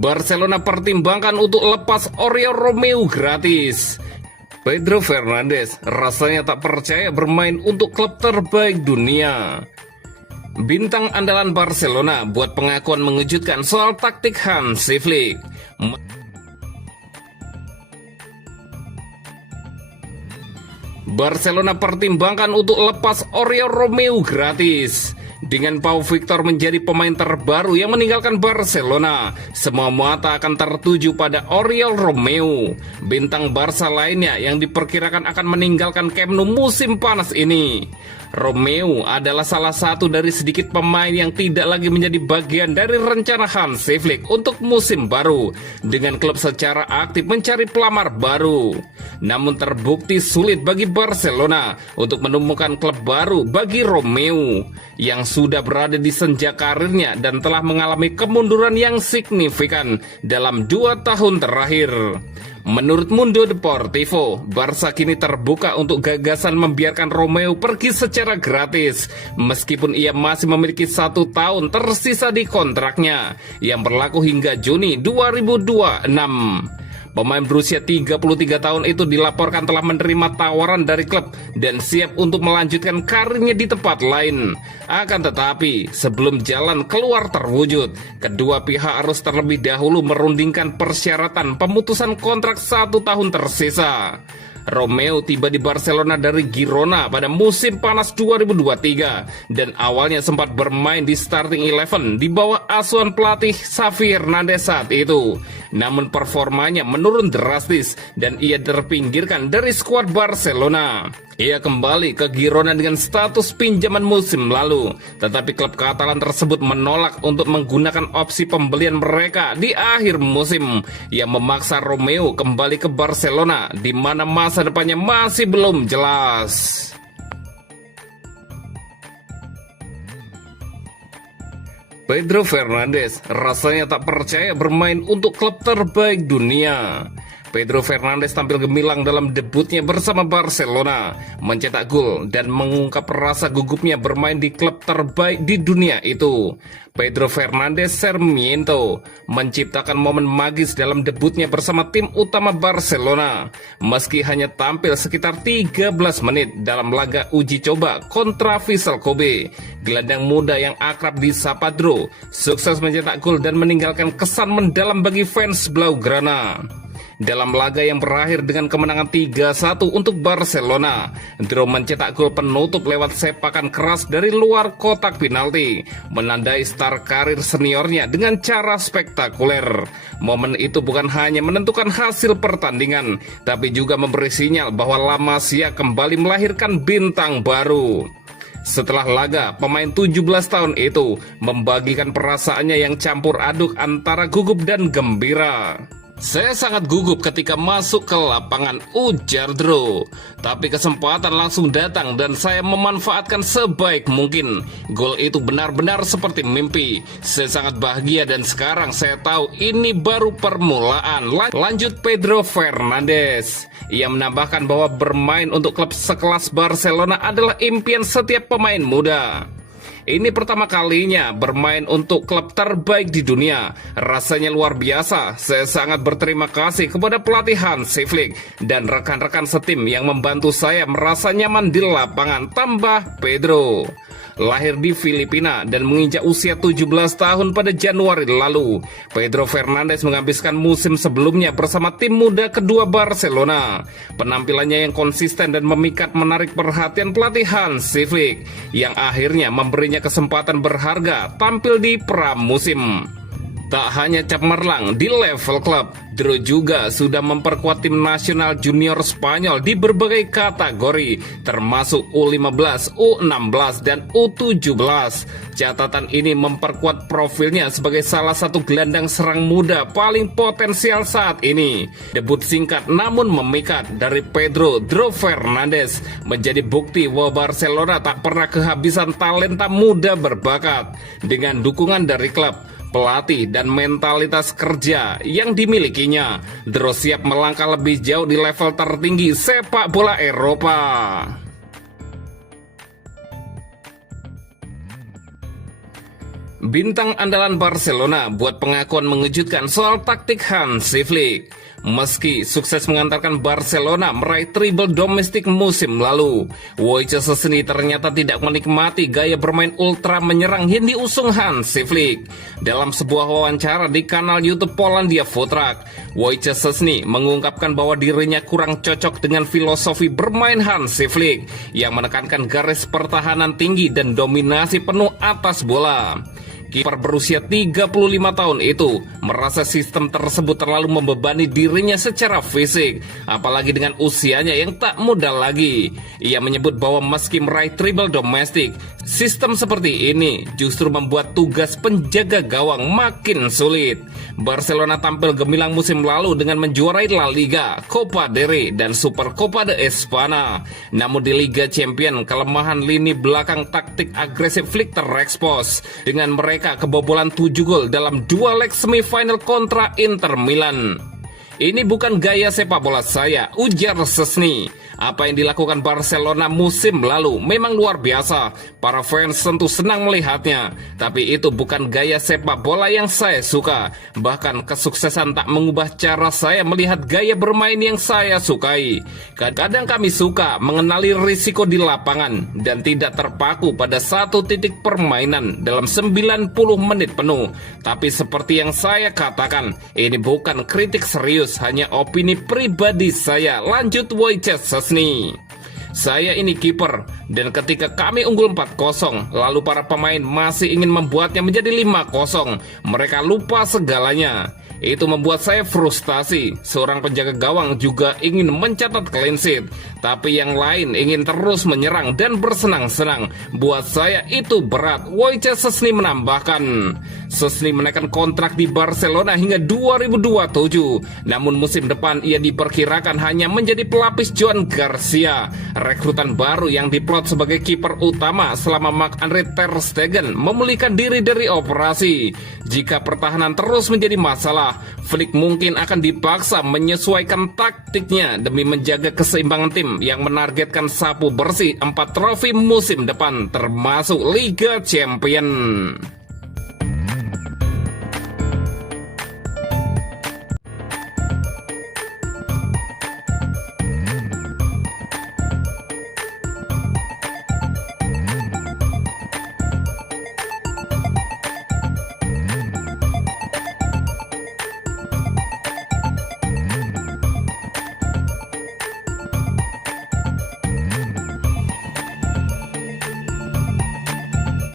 Barcelona pertimbangkan untuk lepas Oriol Romeu gratis. Pedro Fernandes rasanya tak percaya bermain untuk klub terbaik dunia. Bintang andalan Barcelona buat pengakuan mengejutkan soal taktik Hansi Flick. Barcelona pertimbangkan untuk lepas Oriol Romeu gratis. Dengan Pau Victor menjadi pemain terbaru yang meninggalkan Barcelona, semua mata akan tertuju pada Oriol Romeu, bintang Barca lainnya yang diperkirakan akan meninggalkan Camp Nou musim panas ini. Romeu adalah salah satu dari sedikit pemain yang tidak lagi menjadi bagian dari rencana Hansi Flick untuk musim baru, dengan klub secara aktif mencari pelamar baru. Namun terbukti sulit bagi Barcelona untuk menemukan klub baru bagi Romeu, yang sudah berada di senja karirnya dan telah mengalami kemunduran yang signifikan dalam 2 tahun terakhir. Menurut Mundo Deportivo, Barca kini terbuka untuk gagasan membiarkan Romeu pergi secara gratis, meskipun ia masih memiliki 1 tahun tersisa di kontraknya yang berlaku hingga Juni 2026. Pemain berusia 33 tahun itu dilaporkan telah menerima tawaran dari klub dan siap untuk melanjutkan karirnya di tempat lain. Akan tetapi, sebelum jalan keluar terwujud, kedua pihak harus terlebih dahulu merundingkan persyaratan pemutusan kontrak 1 tahun tersisa. Romeu tiba di Barcelona dari Girona pada musim panas 2023 dan awalnya sempat bermain di starting 11 di bawah asuhan pelatih Xavi Hernandez saat itu. Namun performanya menurun drastis dan ia terpinggirkan dari skuad Barcelona. Ia kembali ke Girona dengan status pinjaman musim lalu, tetapi klub Katalan tersebut menolak untuk menggunakan opsi pembelian mereka di akhir musim, yang memaksa Romeu kembali ke Barcelona di mana masa depannya masih belum jelas. Pedro Fernandes rasanya tak percaya bermain untuk klub terbaik dunia. Pedro Fernandes tampil gemilang dalam debutnya bersama Barcelona, mencetak gol dan mengungkap rasa gugupnya bermain di klub terbaik di dunia itu. Pedro Fernandes Sarmiento menciptakan momen magis dalam debutnya bersama tim utama Barcelona, meski hanya tampil sekitar 13 menit dalam laga uji coba kontra Vissel Kobe. Gelandang muda yang akrab disapa Dro sukses mencetak gol dan meninggalkan kesan mendalam bagi fans Blaugrana. Dalam laga yang berakhir dengan kemenangan 3-1 untuk Barcelona, Dro mencetak gol penutup lewat sepakan keras dari luar kotak penalti, menandai start karir seniornya dengan cara spektakuler. Momen itu bukan hanya menentukan hasil pertandingan, tapi juga memberi sinyal bahwa La Masia kembali melahirkan bintang baru. Setelah laga, pemain 17 tahun itu membagikan perasaannya yang campur aduk antara gugup dan gembira. "Saya sangat gugup ketika masuk ke lapangan," ujar Dro. "Tapi kesempatan langsung datang dan saya memanfaatkan sebaik mungkin. Gol itu benar-benar seperti mimpi. Saya sangat bahagia dan sekarang saya tahu ini baru permulaan." Lanjut Pedro Fernandes. Ia menambahkan bahwa bermain untuk klub sekelas Barcelona adalah impian setiap pemain muda. "Ini pertama kalinya bermain untuk klub terbaik di dunia. Rasanya luar biasa. Saya sangat berterima kasih kepada pelatih Hansi Flick dan rekan-rekan setim yang membantu saya merasa nyaman di lapangan," tambah Pedro. Lahir di Filipina dan menginjak usia 17 tahun pada Januari lalu, Pedro Fernandes menghabiskan musim sebelumnya bersama tim muda kedua Barcelona. Penampilannya yang konsisten dan memikat menarik perhatian pelatih Hansi Flick, yang akhirnya memberinya kesempatan berharga tampil di pramusim. Tak hanya cemerlang di level klub, Dro juga sudah memperkuat tim nasional junior Spanyol di berbagai kategori, termasuk U15, U16, dan U17. Catatan ini memperkuat profilnya sebagai salah satu gelandang serang muda paling potensial saat ini. Debut singkat namun memikat dari Pedro Dro Fernandes menjadi bukti bahwa Barcelona tak pernah kehabisan talenta muda berbakat. Dengan dukungan dari klub, pelatih, dan mentalitas kerja yang dimilikinya, Dro siap melangkah lebih jauh di level tertinggi sepak bola Eropa. Bintang andalan Barcelona buat pengakuan mengejutkan soal taktik Hansi Flick. Meski sukses mengantarkan Barcelona meraih treble domestik musim lalu, Wojciech Szczesny ternyata tidak menikmati gaya bermain ultra menyerang yang diusung Hansi Flick. Dalam sebuah wawancara di kanal YouTube Polandia Futrak, Wojciech Szczesny mengungkapkan bahwa dirinya kurang cocok dengan filosofi bermain Hansi Flick yang menekankan garis pertahanan tinggi dan dominasi penuh atas bola. Kiper berusia 35 tahun itu merasa sistem tersebut terlalu membebani dirinya secara fisik, apalagi dengan usianya yang tak muda lagi. Ia menyebut bahwa meski meraih treble domestik, sistem seperti ini justru membuat tugas penjaga gawang makin sulit. Barcelona tampil gemilang musim lalu dengan menjuarai La Liga, Copa del Rey, dan Super Copa de España. Namun di Liga Champions, kelemahan lini belakang taktik agresif Flick terekspos dengan mereka kebobolan 7 gol dalam 2 leg semifinal kontra Inter Milan. Ini bukan gaya sepak bola saya, ujar Szczesny. Apa yang dilakukan Barcelona musim lalu memang luar biasa. Para fans tentu senang melihatnya. Tapi itu bukan gaya sepak bola yang saya suka. Bahkan kesuksesan tak mengubah cara saya melihat gaya bermain yang saya sukai. Kadang kami suka mengenali risiko di lapangan dan tidak terpaku pada satu titik permainan dalam 90 menit penuh. Tapi seperti yang saya katakan, ini bukan kritik serius, hanya opini pribadi saya, lanjut Wojciech Szczesny. Saya ini kiper, dan ketika kami unggul 4-0, lalu para pemain masih ingin membuatnya menjadi 5-0. Mereka lupa segalanya. Itu membuat saya frustasi. Seorang penjaga gawang juga ingin mencatat clean sheet, tapi yang lain ingin terus menyerang dan bersenang-senang. Buat saya itu berat, Wojciech Szczesny menambahkan. Szczesny menaikkan kontrak di Barcelona hingga 2027. Namun musim depan ia diperkirakan hanya menjadi pelapis Joan Garcia, rekrutan baru yang diplot sebagai kiper utama selama Marc-Andre ter Stegen memulihkan diri dari operasi. Jika pertahanan terus menjadi masalah, Flick mungkin akan dipaksa menyesuaikan taktiknya demi menjaga keseimbangan tim yang menargetkan sapu bersih 4 trofi musim depan, termasuk Liga Champions.